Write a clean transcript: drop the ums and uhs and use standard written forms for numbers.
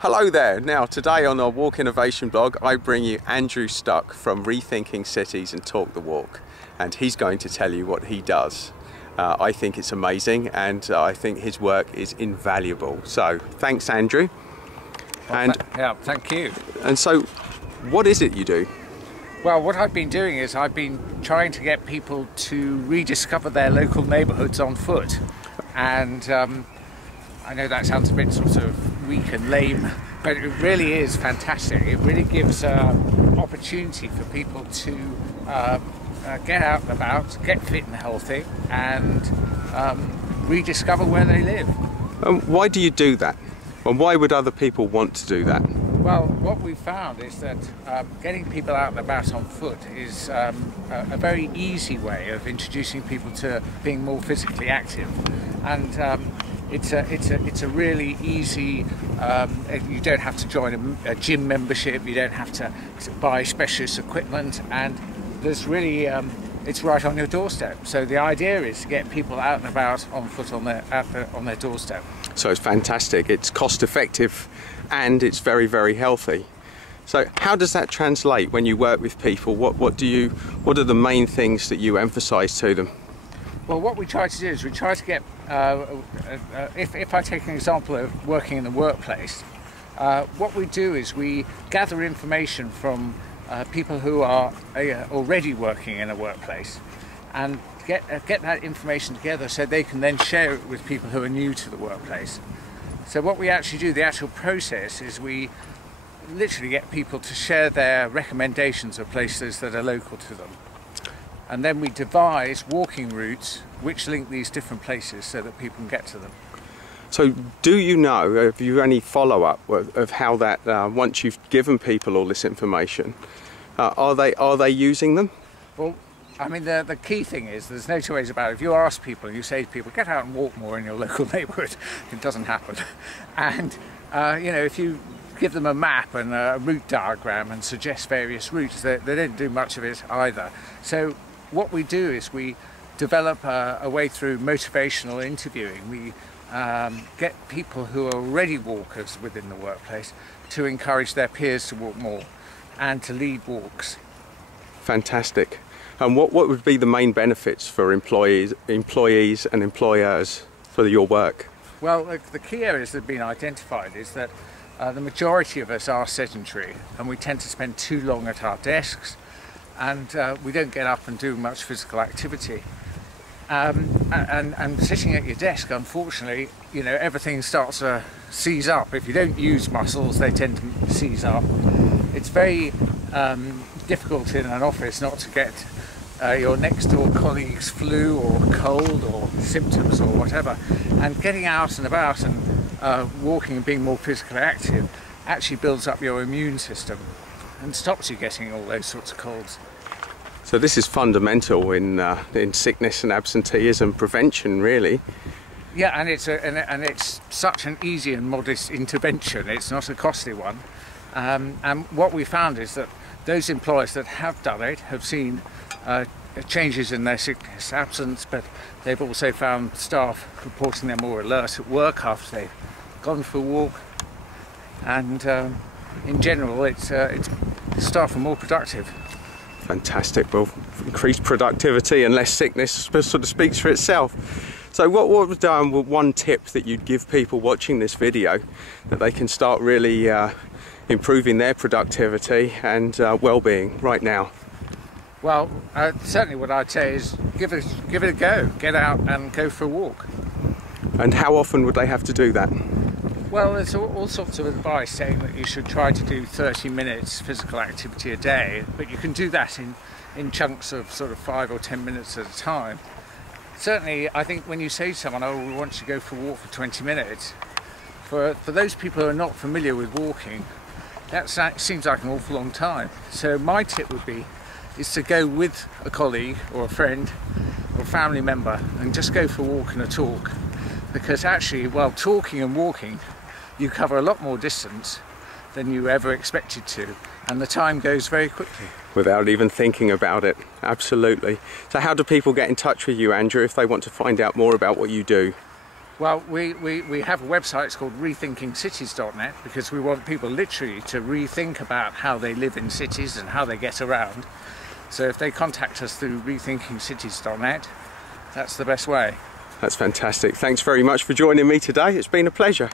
Hello there. Now today on our Walk Innovation blog I bring you Andrew Stuck from Rethinking Cities and Talk the Walk, and he's going to tell you what he does. I think it's amazing, and I think his work is invaluable. So thanks, Andrew. Yeah, thank you. And so what is it you do? Well, what I've been doing is I've been trying to get people to rediscover their local neighbourhoods on foot, and I know that sounds a bit sort of weak and lame, but it really is fantastic. It really gives opportunity for people to get out and about, get fit and healthy, and rediscover where they live. Why do you do that? And why would other people want to do that? Well, what we've found is that getting people out and about on foot is a very easy way of introducing people to being more physically active, and it's a really easy. You don't have to join a gym membership. You don't have to buy specialist equipment, and there's really it's right on your doorstep. So the idea is to get people out and about on foot on their doorstep. So it's fantastic. It's cost effective, and it's very, very healthy. So how does that translate when you work with people? What are the main things that you emphasize to them? Well, what we try to do is we try to get, if I take an example of working in the workplace, what we do is we gather information from people who are already working in a workplace, and get that information together so they can then share it with people who are new to the workplace. So what we actually do, the actual process, is we literally get people to share their recommendations of places that are local to them. And then we devise walking routes which link these different places so that people can get to them. So do you know, have you any follow-up of how that, once you've given people all this information, are they using them? Well, I mean, the key thing is there's no two ways about it. If you ask people and you say to people, get out and walk more in your local neighbourhood, it doesn't happen. And, you know, if you give them a map and a route diagram and suggest various routes, they don't do much of it either. So what we do is we develop a way through motivational interviewing. We get people who are already walkers within the workplace to encourage their peers to walk more and to lead walks. Fantastic. And what would be the main benefits for employees and employers for your work? Well, the key areas that have been identified is that the majority of us are sedentary, and we tend to spend too long at our desks, and we don't get up and do much physical activity. And sitting at your desk, unfortunately, you know, everything starts to seize up. If you don't use muscles, they tend to seize up. It's very difficult in an office not to get your next door colleague's flu or cold or symptoms or whatever. And getting out and about and walking and being more physically active actually builds up your immune system and stops you getting all those sorts of colds. So this is fundamental in sickness and absenteeism prevention, really. Yeah, and it's such an easy and modest intervention. It's not a costly one. And what we found is that those employers that have done it have seen changes in their sickness absence, but they've also found staff reporting they're more alert at work after they've gone for a walk. And in general, it's staff are more productive. Fantastic. Well, increased productivity and less sickness sort of speaks for itself. So what was one tip that you'd give people watching this video that they can start really improving their productivity and well-being right now? Well, certainly what I'd say is give it a go. Get out and go for a walk. And how often would they have to do that? Well, there's all sorts of advice saying that you should try to do 30 minutes physical activity a day, but you can do that in chunks of sort of 5 or 10 minutes at a time. Certainly, I think when you say to someone, oh, we want you to go for a walk for 20 minutes, for those people who are not familiar with walking, that seems like an awful long time. So my tip would be is to go with a colleague or a friend or a family member and just go for a walk and a talk, because actually, while talking and walking, you cover a lot more distance than you ever expected to, and the time goes very quickly. Without even thinking about it, absolutely. So how do people get in touch with you, Andrew, if they want to find out more about what you do? Well, we have a website, it's called rethinkingcities.net, because we want people literally to rethink about how they live in cities and how they get around. So if they contact us through rethinkingcities.net, that's the best way. That's fantastic. Thanks very much for joining me today. It's been a pleasure.